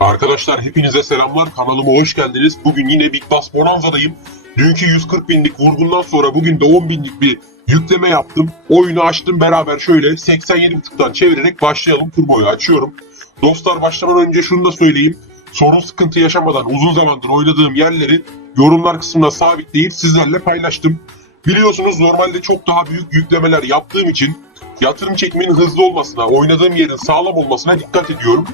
Arkadaşlar hepinize selamlar. Kanalıma hoş geldiniz. Bugün yine Big Bass Bonanza'dayım. Dünkü 140 binlik vurgundan sonra bugün de 10 binlik bir yükleme yaptım. Oyunu açtım beraber şöyle 87.5'tan çevirerek başlayalım. Turboyu açıyorum. Dostlar başlamadan önce şunu da söyleyeyim. Sorun sıkıntı yaşamadan uzun zamandır oynadığım yerleri yorumlar kısmına sabitleyip sizlerle paylaştım. Biliyorsunuz normalde çok daha büyük yüklemeler yaptığım için yatırım çekmenin hızlı olmasına, oynadığım yerin sağlam olmasına dikkat ediyorum.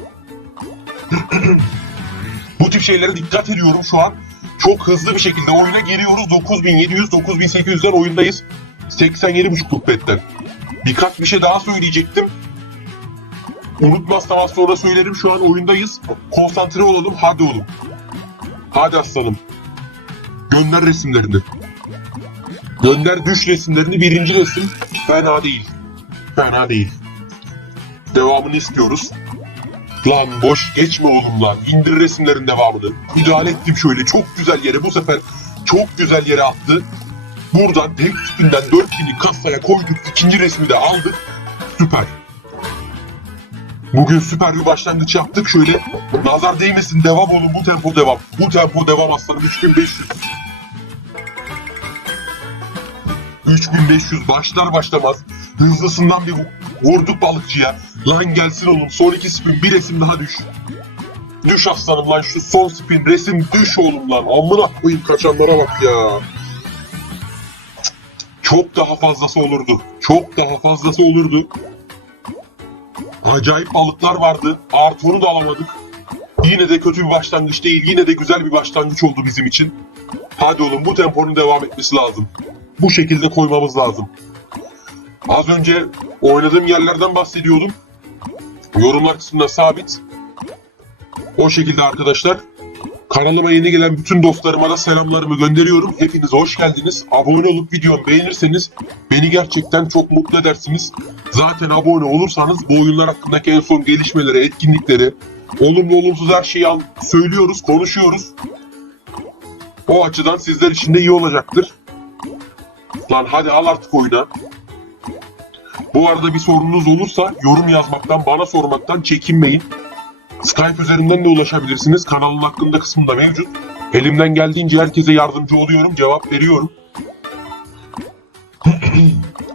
Bu tip şeylere dikkat ediyorum şu an. Çok hızlı bir şekilde oyuna giriyoruz. 9700 9800'den oyundayız. 87.5'luk betten. Birkaç bir şey daha söyleyecektim. Unutmazsam az sonra söylerim. Şu an oyundayız. Konsantre olalım. Hadi oğlum. Hadi aslanım. Gönder resimlerini. Gönder düş resimlerini. Birinci resim fena değil. Fena değil. Devamını istiyoruz. Lan boş geçme oğlum lan. İndir resimlerin devamını. Müdahale ettim şöyle. Çok güzel yere bu sefer çok güzel yere attı. Buradan tek üstünden 4000'i kasaya koyduk. İkinci resmi de aldık. Süper. Bugün süper bir başlangıç yaptık. Şöyle nazar değmesin devam oğlum. Bu tempo devam. Bu tempo devam aslanım. 3500. 3500 başlar başlamaz hızlısından bir vurduk balıkçıya. Lan gelsin oğlum son iki spin bir resim daha düş. Düş aslanım lan şu son spin resim düş oğlum lan. Amına koyayım kaçanlara bak ya. Çok daha fazlası olurdu. Çok daha fazlası olurdu. Acayip balıklar vardı. Artı onu da alamadık. Yine de kötü bir başlangıç değil. Yine de güzel bir başlangıç oldu bizim için. Hadi oğlum bu temponun devam etmesi lazım. Bu şekilde koymamız lazım. Az önce oynadığım yerlerden bahsediyordum. Yorumlar kısmında sabit. O şekilde arkadaşlar. Kanalıma yeni gelen bütün dostlarıma da selamlarımı gönderiyorum. Hepiniz hoş geldiniz. Abone olup videomu beğenirseniz beni gerçekten çok mutlu edersiniz. Zaten abone olursanız bu oyunlar hakkındaki en son gelişmeleri, etkinlikleri, olumlu olumsuz her şeyi söylüyoruz, konuşuyoruz. O açıdan sizler için de iyi olacaktır. Lan hadi al artık oyuna. Bu arada bir sorunuz olursa yorum yazmaktan, bana sormaktan çekinmeyin. Skype üzerinden de ulaşabilirsiniz. Kanalın hakkında kısmında mevcut. Elimden geldiğince herkese yardımcı oluyorum, cevap veriyorum.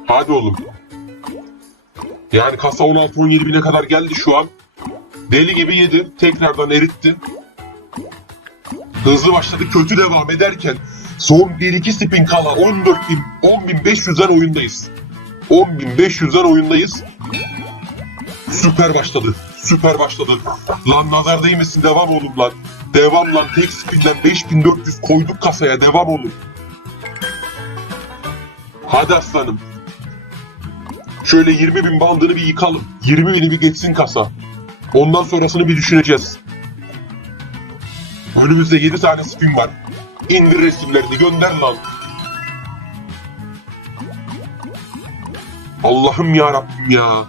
Hadi oğlum. Yani kasa 16-17 bine kadar geldi şu an. Deli gibi yedi. Tekrardan eritti. Hızlı başladı. Kötü devam ederken son 1-2 spin kala 14 bin, 10.500'den oyundayız. 10.500'den oyundayız. Süper başladı. Süper başladı. Lan nazar değmesin devam oğlum lan. Devam lan tek spinden 5400 koyduk kasaya devam oğlum. Hadi aslanım. Şöyle 20 bin bandını bir yıkalım. 20 bini bir geçsin kasa. Ondan sonrasını bir düşüneceğiz. Önümüzde 7 tane spin var. İndir resimlerini gönder lan. Allah'ım ya Rabbim ya.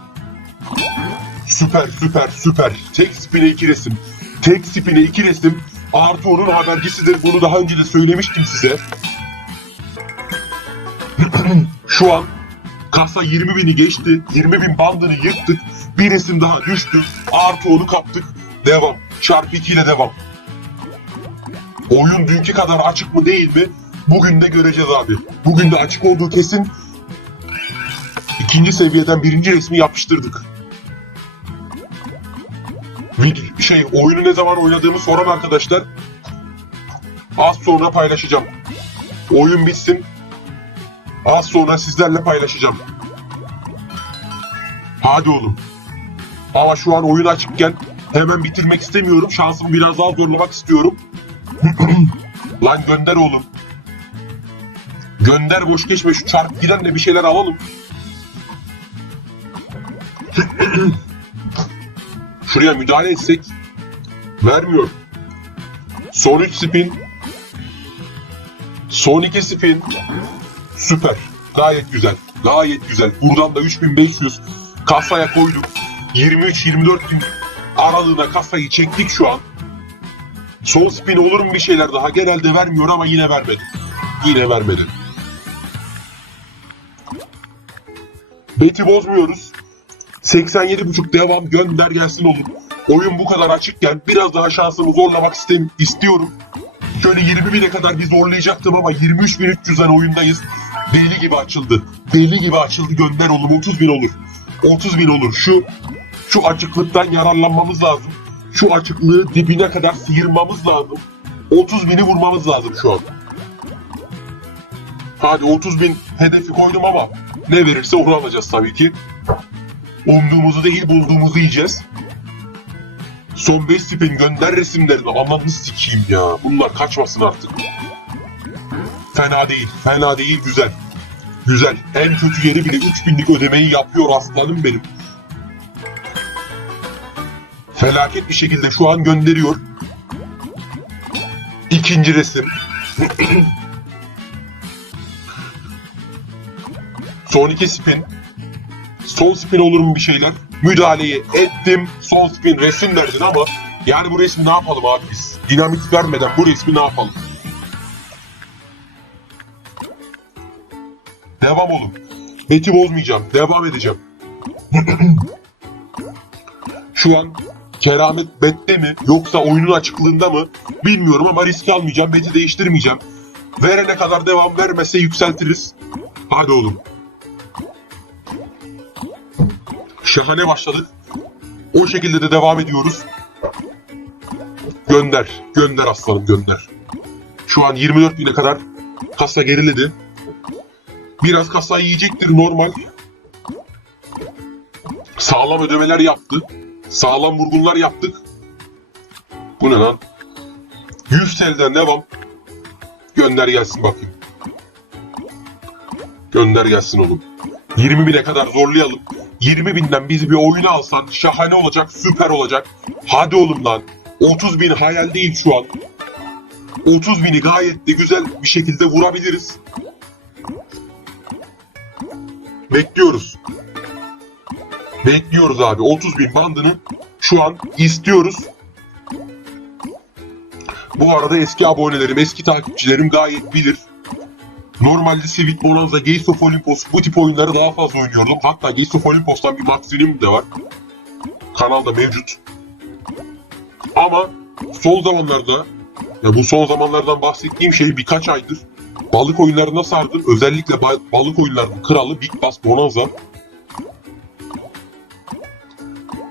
Süper süper süper. Tek spine iki resim. Tek spine iki resim. Artı onun habercisidir. Bunu daha önce de söylemiştim size. Şu an kasa 20 bini geçti. 20 bin bandını yıktık. Bir resim daha düştü. Artı onu kaptık. Devam. Çarpı 2 ile devam. Oyun dünkü kadar açık mı değil mi? Bugün de göreceğiz abi. Bugün de açık olduğu kesin. İkinci seviyeden birinci resmi yapıştırdık. Şey oyunu ne zaman oynadığımı soran arkadaşlar az sonra paylaşacağım. Oyun bitsin. Az sonra sizlerle paylaşacağım. Hadi oğlum. Ama şu an oyun açıkken hemen bitirmek istemiyorum. Şansımı biraz daha zorlamak istiyorum. Lan gönder oğlum. Gönder boş geçme şu çarp giden de bir şeyler alalım. Şuraya müdahale etsek vermiyor. Son 3 spin. Son 2 spin. Süper. Gayet güzel. Gayet güzel. Buradan da 3500 kasaya koyduk. 23-24 bin aralığına kasayı çektik şu an. Son spin olur mu bir şeyler daha? Genelde vermiyor ama yine vermedi. Yine vermedi. Beti bozmuyoruz. 87.5 devam gönder gelsin oğlum. Oyun bu kadar açıkken biraz daha şansımı zorlamak istiyorum. Şöyle 20 bine kadar bir zorlayacaktım ama 23.300'den oyundayız. Deli gibi açıldı. Deli gibi açıldı gönder oğlum 30 bin olur. 30 bin olur. Şu şu açıklıktan yararlanmamız lazım. Şu açıklığı dibine kadar sıyırmamız lazım. 30 bini vurmamız lazım şu an. Hadi 30 bin hedefi koydum ama ne verirse onu alacağız tabii ki. Umduğumuzu değil bulduğumuzu yiyeceğiz. Son 5 spin gönder resimlerini aman sikeyim ya. Bunlar kaçmasın artık. Fena değil. Fena değil güzel. Güzel. En kötü yeri bile 3000'lik ödemeyi yapıyor aslanım benim. Felaket bir şekilde şu an gönderiyor. İkinci resim. Son iki spin. Son spin olur mu bir şeyler? Müdahaleyi ettim. Son spin resim verdin ama yani bu resmi ne yapalım abi biz? Dinamit vermeden bu resmi ne yapalım? Devam olun. Beti bozmayacağım. Devam edeceğim. Şu an keramet bette mi yoksa oyunun açıklığında mı bilmiyorum ama risk almayacağım. Beti değiştirmeyeceğim. Verene kadar devam vermezse yükseltiriz. Hadi oğlum. Şahane başladık. O şekilde de devam ediyoruz. Gönder. Gönder aslanım gönder. Şu an 24 bine kadar kasa geriledi. Biraz kasa yiyecektir normal. Sağlam ödemeler yaptı. Sağlam vurgunlar yaptık. Bu ne lan? 100 TL'den devam. Gönder gelsin bakayım. Gönder gelsin oğlum. 20 bine kadar zorlayalım. 20 binden bizi bir oyuna alsan şahane olacak, süper olacak. Hadi oğlum lan. 30 bin hayal değil şu an. 30 bini gayet de güzel bir şekilde vurabiliriz. Bekliyoruz. Bekliyoruz abi. 30 bin bandını şu an istiyoruz. Bu arada eski abonelerim, eski takipçilerim gayet bilir. Normalde Civic Bonanza, Gates of Olympus bu tip oyunları daha fazla oynuyordum. Hatta Gates of Olympus'tan bir Maxinim de var. Kanalda mevcut. Ama son zamanlarda, ya bu son zamanlardan bahsettiğim şey birkaç aydır balık oyunlarına sardım. Özellikle ba- balık oyunlarının kralı Big Bass Bonanza.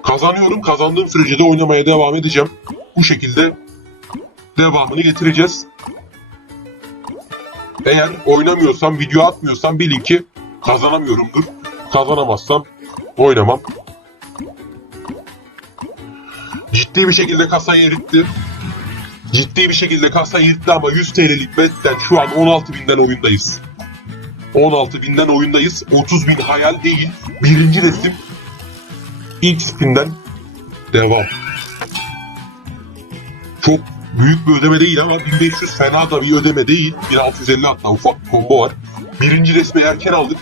Kazanıyorum. Kazandığım sürece de oynamaya devam edeceğim. Bu şekilde devamını getireceğiz. Eğer oynamıyorsam, video atmıyorsam bilin ki kazanamıyorumdur. Kazanamazsam oynamam. Ciddi bir şekilde kasayı eritti. Ciddi bir şekilde kasayı eritti ama 100 TL'lik betten şu an 16.000'den oyundayız. 16.000'den oyundayız. 30.000 hayal değil. Birinci resim. İlk spinden devam. Çok büyük bir ödeme değil ama 1500 fena da bir ödeme değil. 1650 hatta ufak bir combo var. Birinci resmi erken aldık.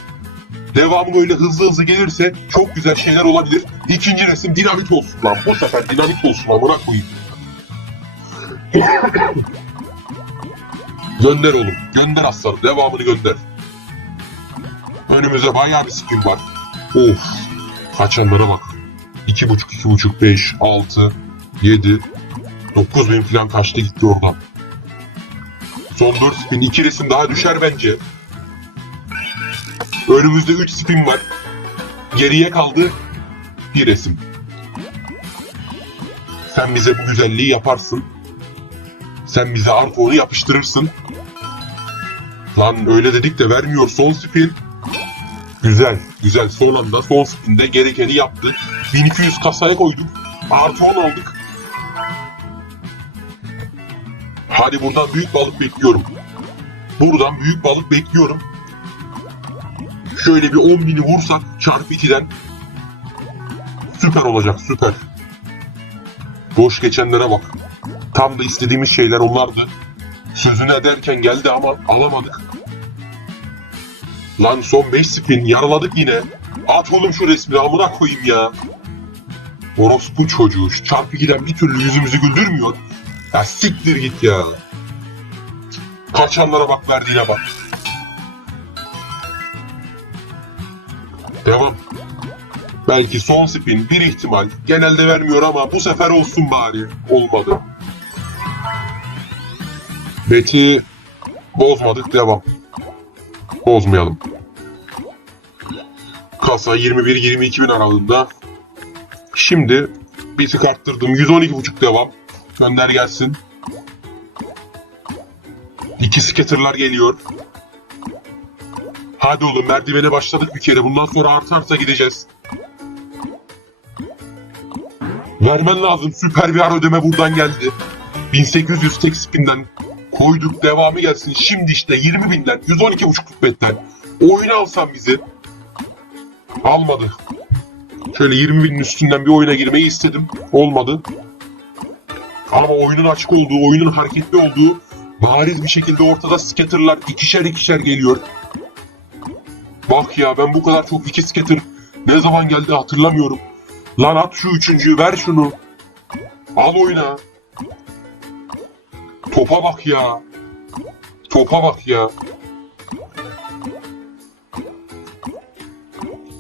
Devamı böyle hızlı hızlı gelirse çok güzel şeyler olabilir. İkinci resim dinamit olsun lan. Bu sefer dinamit olsun amına koyayım. gönder oğlum. Gönder aslanım. Devamını gönder. Önümüzde bayağı bir spin var. Of. Kaçanlara bak. 2.5, 2.5, 5, 6, 7, 9 bin falan kaçtı gitti oradan. Son 4 spin. 2 resim daha düşer bence. Önümüzde 3 spin var. Geriye kaldı bir resim. Sen bize bu güzelliği yaparsın. Sen bize arponu yapıştırırsın. Lan öyle dedik de vermiyor son spin. Güzel, güzel. Son anda son spinde gerekeni yaptı. 1200 kasaya koyduk. Artı 10 aldık. Hadi buradan büyük balık bekliyorum. Buradan büyük balık bekliyorum. Şöyle bir 10 bini vursak çarpı 2'den süper olacak süper. Boş geçenlere bak. Tam da istediğimiz şeyler onlardı. Sözünü ederken geldi ama alamadık. Lan son 5 spin yaraladık yine. At oğlum şu resmini amına koyayım ya. Orospu çocuğu çarpı giden bir türlü yüzümüzü güldürmüyor. Ya siktir git ya. Kaçanlara bak verdiğine bak. Devam. Belki son spin bir ihtimal. Genelde vermiyor ama bu sefer olsun bari. Olmadı. Beti bozmadık devam. Bozmayalım. Kasa 21-22 bin aralığında. Şimdi bir tık arttırdım. 112.5 devam. Gönder gelsin. İki skaterlar geliyor. Hadi oğlum merdivene başladık bir kere. Bundan sonra artarsa gideceğiz. Vermen lazım. Süper bir ara ödeme buradan geldi. 1800 tek spinden koyduk devamı gelsin. Şimdi işte 20 binden 112.5 betten. Oyunu alsan bizi. Almadı. Şöyle 20 binin üstünden bir oyuna girmeyi istedim. Olmadı. Ama oyunun açık olduğu, oyunun hareketli olduğu bariz bir şekilde ortada scatterlar ikişer ikişer geliyor. Bak ya ben bu kadar çok iki scatter ne zaman geldi hatırlamıyorum. Lan at şu üçüncüyü ver şunu. Al oyna. Topa bak ya. Topa bak ya.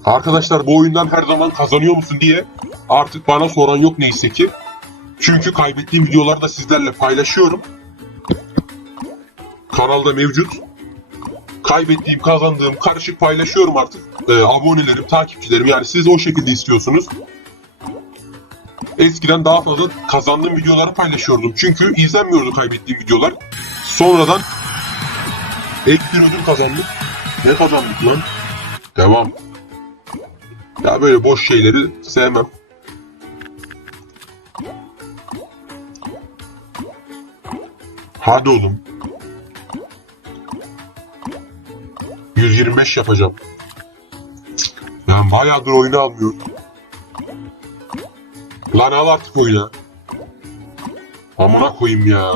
Arkadaşlar bu oyundan her zaman kazanıyor musun diye artık bana soran yok neyse ki. Çünkü kaybettiğim videoları da sizlerle paylaşıyorum. Kanalda mevcut. Kaybettiğim, kazandığım karışık paylaşıyorum artık. Ee, abonelerim, takipçilerim yani siz o şekilde istiyorsunuz. Eskiden daha fazla kazandığım videoları paylaşıyordum. Çünkü izlenmiyordu kaybettiğim videolar. Sonradan ek bir ödül kazandık. Ne kazandık lan? Devam. Ya böyle boş şeyleri sevmem. Hadi oğlum. 125 yapacağım. Ben bayağıdır oyunu almıyor. Lan al artık oyuna. Amına koyayım ya.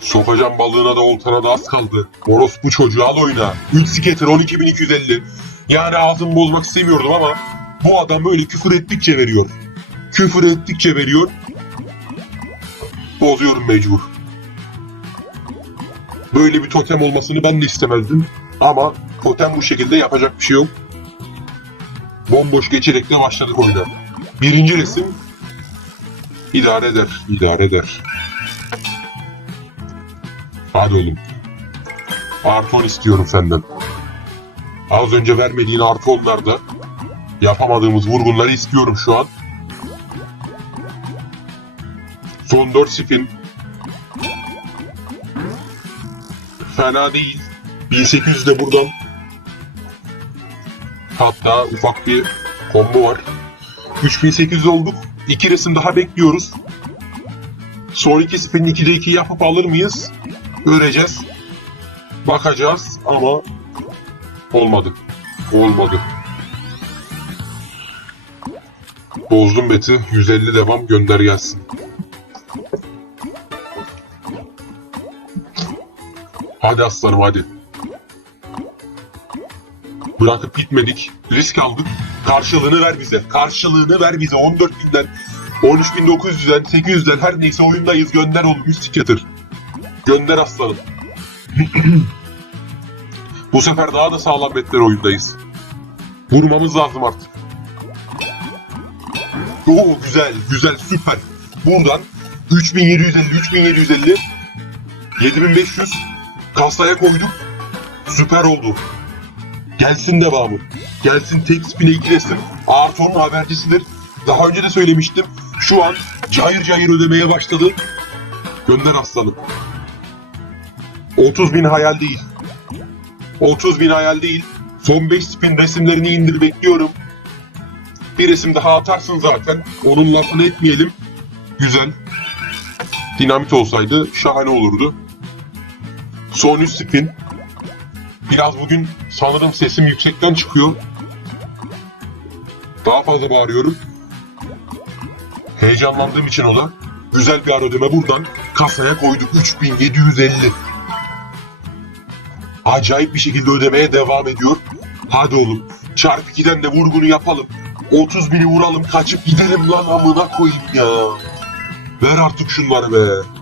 Sokacağım balığına da oltana da az kaldı. Orospu çocuğu al oyuna. 3 skater 12250. Yani ağzımı bozmak istemiyordum ama bu adam böyle küfür ettikçe veriyor. Küfür ettikçe veriyor. Bozuyorum mecbur. Böyle bir totem olmasını ben de istemezdim. Ama totem bu şekilde yapacak bir şey yok. Bomboş geçerek başladık oyuna. Birinci resim idare eder, idare eder. Hadi oğlum. Artı 10 istiyorum senden. Az önce vermediğin artı onlarda yapamadığımız vurgunları istiyorum şu an. Son 4 spin. Fena değil. 1800 de buradan. Hatta ufak bir combo var. 3800 olduk. 2 resim daha bekliyoruz. Son iki spin 2'de 2 yapıp alır mıyız? Göreceğiz. Bakacağız ama olmadı. Olmadı. Bozdum beti. 150 devam gönder gelsin. Hadi aslanım hadi. Bırakıp gitmedik. Risk aldık. Karşılığını ver bize. Karşılığını ver bize. 14 binden, 13.900'den, 800'den her neyse oyundayız. Gönder oğlum. Üst yatır. Gönder aslanım. Bu sefer daha da sağlam betler oyundayız. Vurmamız lazım artık. Oo güzel, güzel, süper. Buradan 3750, 3750, 7500 kasaya koyduk. Süper oldu. Gelsin devamı. Gelsin tek spine iki resim. Arto'nun habercisidir. Daha önce de söylemiştim. Şu an cayır cayır ödemeye başladı. Gönder aslanım. 30 bin hayal değil. 30 bin hayal değil. Son 5 spin resimlerini indir bekliyorum. Bir resim daha atarsın zaten. Onun lafını etmeyelim. Güzel. Dinamit olsaydı şahane olurdu. Son 3 spin. Biraz bugün sanırım sesim yüksekten çıkıyor. Daha fazla bağırıyorum. Heyecanlandığım için o da. Güzel bir ara ödeme buradan kasaya koyduk 3750. Acayip bir şekilde ödemeye devam ediyor. Hadi oğlum çarpı 2'den de vurgunu yapalım. 30 bini vuralım kaçıp gidelim lan amına koyayım ya. Ver artık şunları be.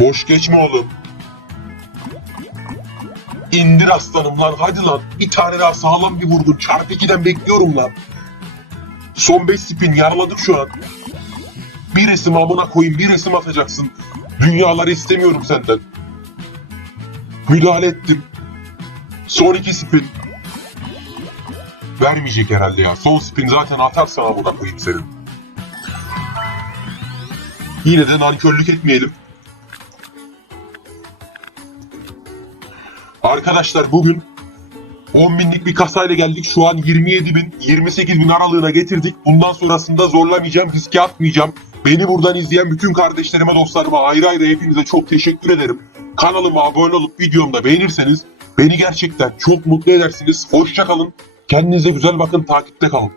Boş geçme oğlum. İndir aslanım lan hadi lan. Bir tane daha sağlam bir vurdun. Çarpı 2'den bekliyorum lan. Son 5 spin yaraladık şu an. Bir resim amına koyayım bir resim atacaksın. Dünyaları istemiyorum senden. Müdahale ettim. Son iki spin. Vermeyecek herhalde ya. Son spin zaten atarsan amına koyayım senin. Yine de nankörlük etmeyelim. Arkadaşlar bugün 10 binlik bir kasayla geldik. Şu an 27 bin, 28 bin aralığına getirdik. Bundan sonrasında zorlamayacağım, riske atmayacağım. Beni buradan izleyen bütün kardeşlerime, dostlarıma ayrı ayrı hepinize çok teşekkür ederim. Kanalıma abone olup videomu da beğenirseniz beni gerçekten çok mutlu edersiniz. Hoşça kalın. Kendinize güzel bakın, takipte kalın.